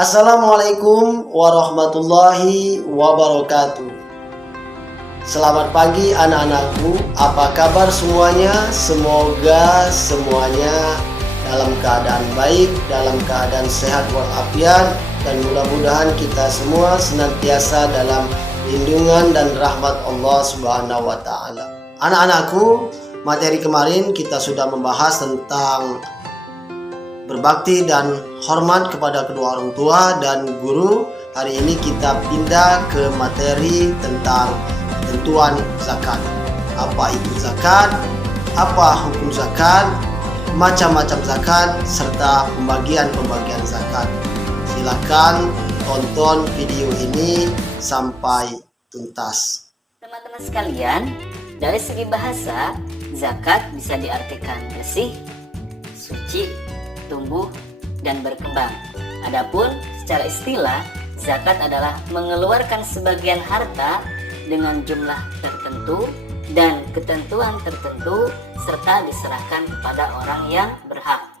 Assalamualaikum warahmatullahi wabarakatuh. Selamat pagi anak-anakku, apa kabar semuanya? Semoga semuanya dalam keadaan baik, dalam keadaan sehat walafiat, dan mudah-mudahan kita semua senantiasa dalam lindungan dan rahmat Allah Subhanahu wa Ta'ala. Anak-anakku, materi kemarin kita sudah membahas tentang berbakti dan hormat kepada kedua orang tua dan guru. Hari ini kita pindah ke materi tentang ketentuan zakat. Apa itu zakat? Apa hukum zakat? Macam-macam zakat serta pembagian-pembagian zakat. Silakan tonton video ini sampai tuntas. Teman-teman sekalian, dari segi bahasa, zakat bisa diartikan bersih, suci, tumbuh, dan berkembang. Adapun secara istilah, zakat adalah mengeluarkan sebagian harta dengan jumlah tertentu dan ketentuan tertentu serta diserahkan kepada orang yang berhak.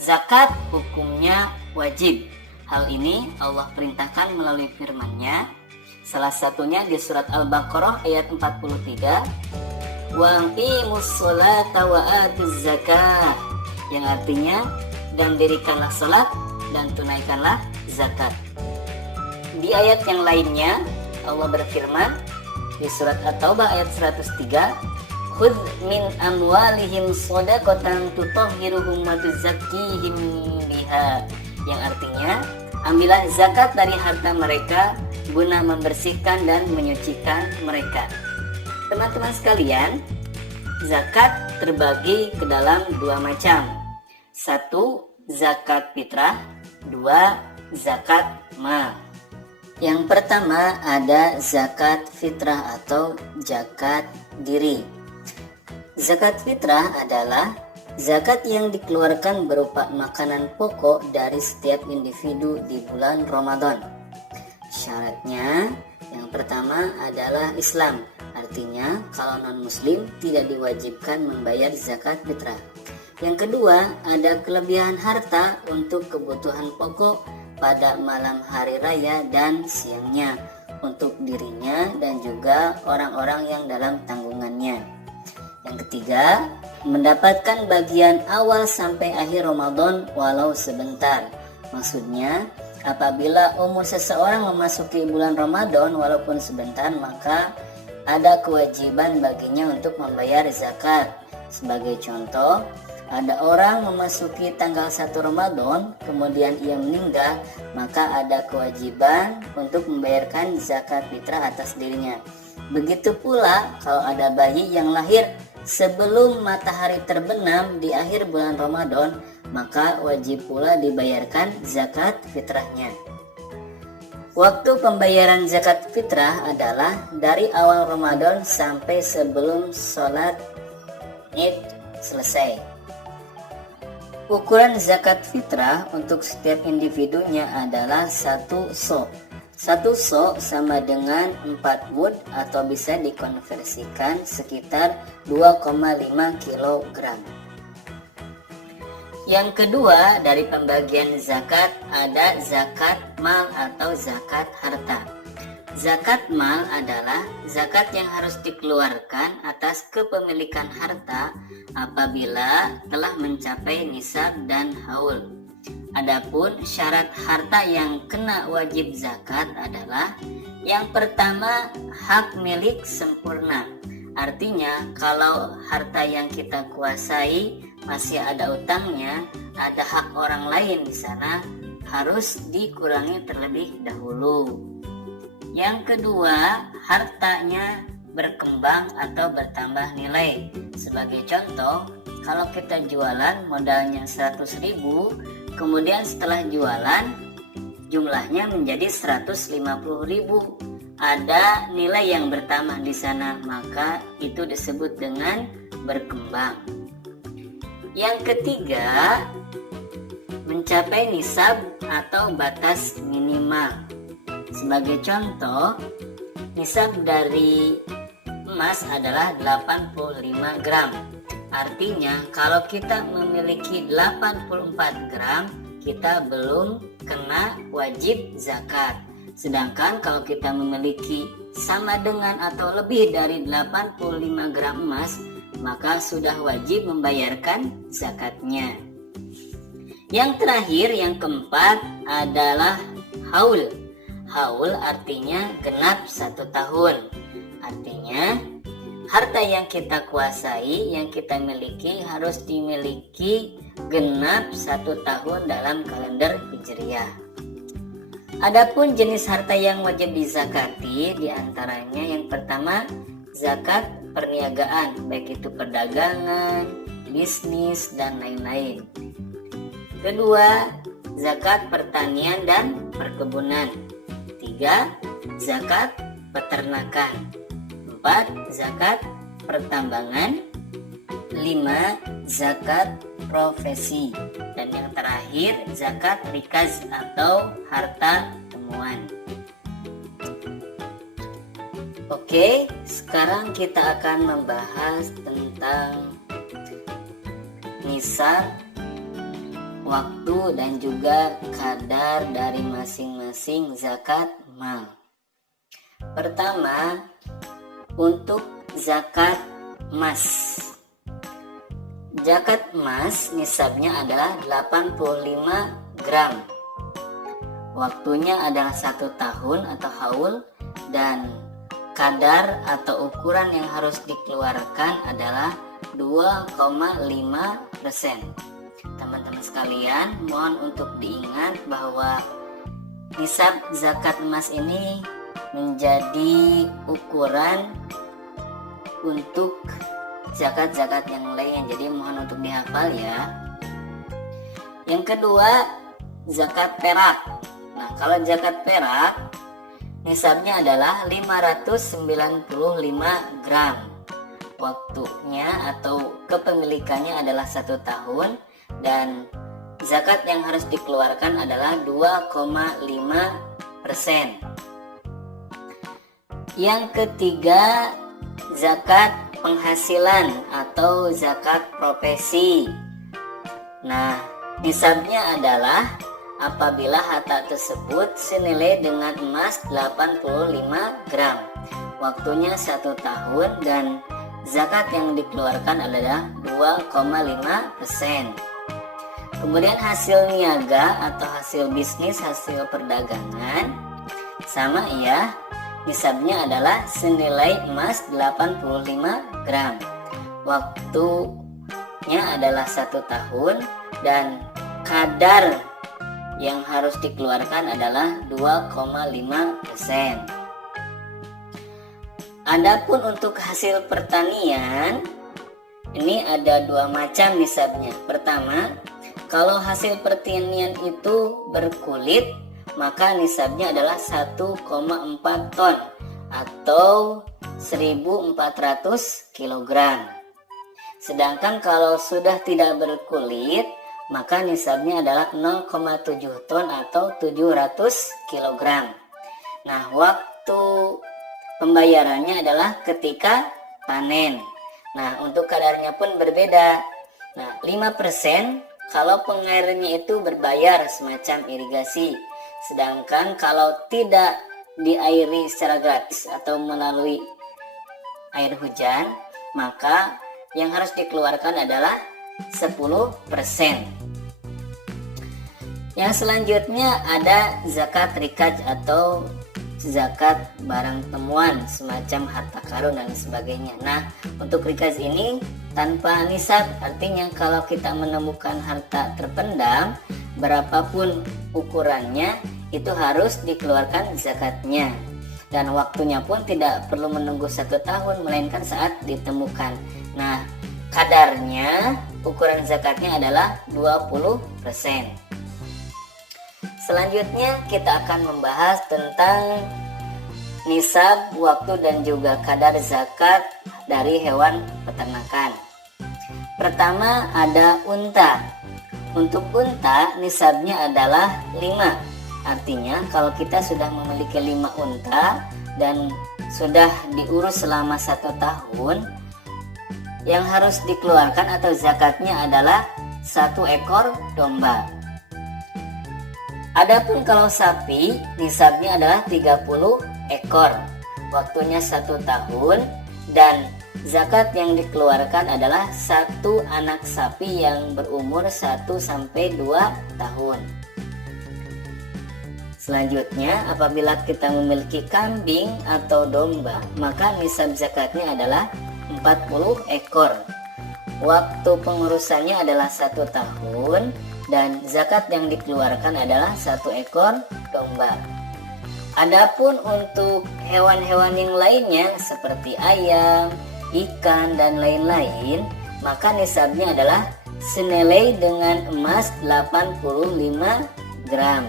Zakat hukumnya wajib. Hal ini Allah perintahkan melalui firman-Nya. Salah satunya di surat Al-Baqarah ayat 43. Wa aqimus sholata wa atuz zakah, yang artinya dan dirikanlah salat dan tunaikanlah zakat. Di ayat yang lainnya Allah berfirman di surat At-Taubah ayat 103, khudz min amwalihim shadaqatan tutahhiruhum wa tuzakkihim biha, yang artinya ambillah zakat dari harta mereka guna membersihkan dan menyucikan mereka. Teman-teman sekalian, zakat terbagi ke dalam dua macam. 1. Zakat fitrah. 2. Zakat mal. Yang pertama ada zakat fitrah atau zakat diri. Zakat fitrah adalah zakat yang dikeluarkan berupa makanan pokok dari setiap individu di bulan Ramadan. Syaratnya yang pertama adalah Islam. Artinya kalau non-muslim tidak diwajibkan membayar zakat fitrah. Yang kedua, ada kelebihan harta untuk kebutuhan pokok pada malam hari raya dan siangnya untuk dirinya dan juga orang-orang yang dalam tanggungannya. Yang ketiga, mendapatkan bagian awal sampai akhir Ramadan walau sebentar. Maksudnya, apabila umur seseorang memasuki bulan Ramadan walaupun sebentar, maka ada kewajiban baginya untuk membayar zakat. Sebagai contoh, ada orang memasuki tanggal 1 Ramadan, kemudian ia meninggal, maka ada kewajiban untuk membayarkan zakat fitrah atas dirinya. Begitu pula kalau ada bayi yang lahir sebelum matahari terbenam di akhir bulan Ramadan, maka wajib pula dibayarkan zakat fitrahnya. Waktu pembayaran zakat fitrah adalah dari awal Ramadan sampai sebelum sholat Id selesai. Ukuran zakat fitrah untuk setiap individunya adalah 1 sok. 1 sok sama dengan 4 mud atau bisa dikonversikan sekitar 2,5 kg. Yang kedua dari pembagian zakat ada zakat mal atau zakat harta. Zakat mal adalah zakat yang harus dikeluarkan atas kepemilikan harta apabila telah mencapai nisab dan haul. Adapun syarat harta yang kena wajib zakat adalah yang pertama, hak milik sempurna. Artinya kalau harta yang kita kuasai masih ada utangnya, ada hak orang lain di sana, harus dikurangi terlebih dahulu. Yang kedua, hartanya berkembang atau bertambah nilai. Sebagai contoh, kalau kita jualan modalnya 100.000, kemudian setelah jualan jumlahnya menjadi 150.000. Ada nilai yang bertambah di sana, maka itu disebut dengan berkembang. Yang ketiga, mencapai nisab atau batas minimal. Sebagai contoh, nisab dari emas adalah 85 gram. Artinya kalau kita memiliki 84 gram, kita belum kena wajib zakat. Sedangkan kalau kita memiliki sama dengan atau lebih dari 85 gram emas, maka sudah wajib membayarkan zakatnya. Yang terakhir, yang keempat adalah haul. Haul artinya genap 1 tahun. Artinya harta yang kita kuasai, yang kita miliki harus dimiliki genap 1 tahun dalam kalender Hijriah. Adapun jenis harta yang wajib dizakati diantaranya yang pertama zakat perniagaan, baik itu perdagangan, bisnis, dan lain-lain. Kedua, zakat pertanian dan perkebunan. 3, zakat peternakan. 4, zakat pertambangan. 5, zakat profesi. Dan yang terakhir, zakat rikaz atau harta temuan. Oke, sekarang kita akan membahas tentang nisab, waktu, dan juga kadar dari masing-masing zakat mal. Pertama, untuk zakat emas. Zakat emas nisabnya adalah 85 gram. Waktunya adalah 1 tahun atau haul, dan kadar atau ukuran yang harus dikeluarkan adalah 2,5%. Teman-teman sekalian, mohon untuk diingat bahwa nisab zakat emas ini menjadi ukuran untuk zakat-zakat yang lain, jadi mohon untuk dihafal ya. Yang kedua, zakat perak. Nah, kalau zakat perak nisabnya adalah 595 gram. Waktunya atau kepemilikannya adalah 1 tahun, dan zakat yang harus dikeluarkan adalah 2,5%. Yang ketiga, zakat penghasilan atau zakat profesi. Nah, nisabnya adalah apabila harta tersebut senilai dengan emas 85 gram. Waktunya 1 tahun, dan zakat yang dikeluarkan adalah 2,5%. Kemudian hasil niaga atau hasil bisnis, hasil perdagangan, sama ya, nisabnya adalah senilai emas 85 gram. Waktunya adalah 1 tahun, dan kadar yang harus dikeluarkan adalah 2,5%. Adapun untuk hasil pertanian, ini ada 2 macam nisabnya. Pertama, kalau hasil pertanian itu berkulit, maka nisabnya adalah 1,4 ton atau 1.400 kg. Sedangkan kalau sudah tidak berkulit, maka nisabnya adalah 0,7 ton atau 700 kg. Nah, waktu pembayarannya adalah ketika panen. Nah, untuk kadarnya pun berbeda. Nah, 5% kalau pengairannya itu berbayar semacam irigasi. Sedangkan kalau tidak diairi secara gratis atau melalui air hujan, maka yang harus dikeluarkan adalah 10%. Yang selanjutnya ada zakat rikaz atau zakat barang temuan semacam harta karun dan sebagainya. Nah, untuk rikaz ini tanpa nisab, artinya kalau kita menemukan harta terpendam berapapun ukurannya, itu harus dikeluarkan zakatnya, dan waktunya pun tidak perlu menunggu 1 tahun, melainkan saat ditemukan. Nah, kadarnya, ukuran zakatnya adalah 20%. Selanjutnya kita akan membahas tentang nisab, waktu, dan juga kadar zakat dari hewan peternakan. Pertama ada unta. Untuk unta nisabnya adalah 5. Artinya kalau kita sudah memiliki 5 unta dan sudah diurus selama 1 tahun, yang harus dikeluarkan atau zakatnya adalah 1 ekor domba. Adapun kalau sapi, nisabnya adalah 30 ekor. Waktunya 1 tahun dan zakat yang dikeluarkan adalah 1 anak sapi yang berumur 1-2 tahun. Selanjutnya, apabila kita memiliki kambing atau domba, maka nisab zakatnya adalah 40 ekor. Waktu pengurusannya adalah 1 tahun dan zakat yang dikeluarkan adalah 1 ekor domba. Adapun untuk hewan-hewan yang lainnya seperti ayam, ikan, dan lain-lain, maka nisabnya adalah senilai dengan emas 85 gram.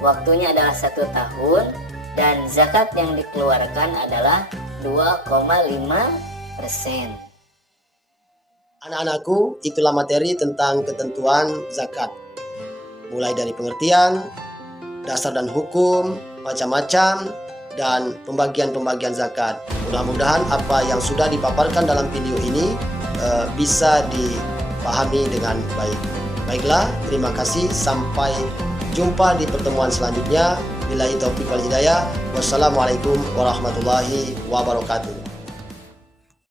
Waktunya adalah 1 tahun dan zakat yang dikeluarkan adalah 2,5%. Anak-anakku, itulah materi tentang ketentuan zakat. Mulai dari pengertian, dasar dan hukum, macam-macam, dan pembagian-pembagian zakat. Mudah-mudahan apa yang sudah dipaparkan dalam video ini bisa dipahami dengan baik. Baiklah, terima kasih. Sampai jumpa di pertemuan selanjutnya. Billahi taufiq wal hidayah. Wassalamualaikum warahmatullahi wabarakatuh.